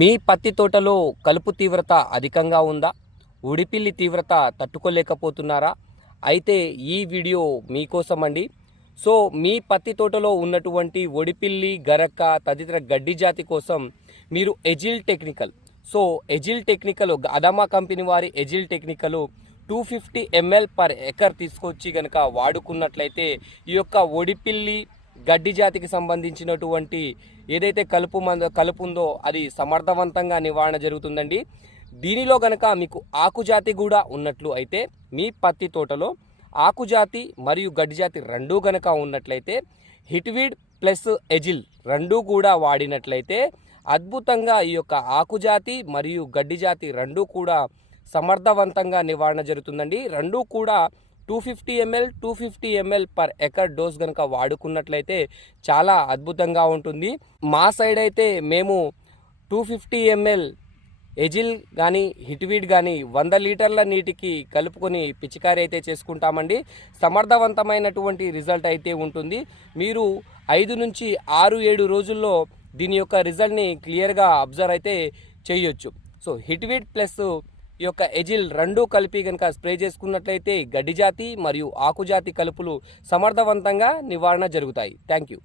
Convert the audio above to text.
మీ పత్తి తోటలో కలుపు తీవ్రత అధికంగా ఉందా? ఉడిపిల్లి తీవ్రత తట్టుకోలేకపోతున్నారా? అయితే ఈ వీడియో మీకోసం అండి సో మీ పత్తి తోటలో ఉన్నటువంటి ఒడిపిల్లి గరక్క తదితర గడ్డి జాతి కోసం మీరు agile technical so agile technical Adama company వారి agile technical two fifty ML per acre తీసుకొచ్చి కనుక వాడుకున్నట్లయితే ఈ యొక్క ఒడిపిల్లి గడ్డి జాతికి సంబంధించినటువంటి ఏదైతే కలుపు మంద కలుపు ఉందో అది సమర్థవంతంగా నివారణ జరుగుతుందండి. దీనిలో గనక మీకు ఆకుజాతి కూడా ఉన్నట్లు అయితే మీ పత్తి తోటలో ఆకుజాతి మరియు గడ్డి జాతి రెండూ గనక ఉన్నట్లయితే హిట్వీడ్ ప్లస్ ఎజిల్ రెండూ కూడా వాడినట్లయితే అద్భుతంగా ఈ యొక్క ఆకుజాతి మరియు గడ్డి జాతి రెండూ కూడా సమర్థవంతంగా నివారణ జరుగుతుందండి. రెండూ కూడా two fifty ML two fifty ML per acre dose కనుక వాడుకున్నట్లయితే చాలా అద్భుతంగా ఉంటుంది. మా సైడ్ అయితే మేము టూ ఫిఫ్టీ ఎంఎల్ ఎజిల్ కానీ హిట్వీడ్ కానీ వంద లీటర్ల నీటికి కలుపుకొని పిచికారీ అయితే చేసుకుంటామండి. సమర్థవంతమైనటువంటి రిజల్ట్ అయితే ఉంటుంది. మీరు ఐదు నుంచి ఆరు ఏడు రోజుల్లో దీని యొక్క రిజల్ట్ని క్లియర్గా అబ్జర్వ్ అయితే చేయొచ్చు. సో హిట్వీడ్ ప్లస్ ఈ యొక్క ఎజిల్ రెండూ కలిపి కనుక స్ప్రే చేసుకున్నట్లయితే గడ్డి జాతి మరియు ఆకుజాతి కలుపులు సమర్థవంతంగా నివారణ జరుగుతాయి. Thank you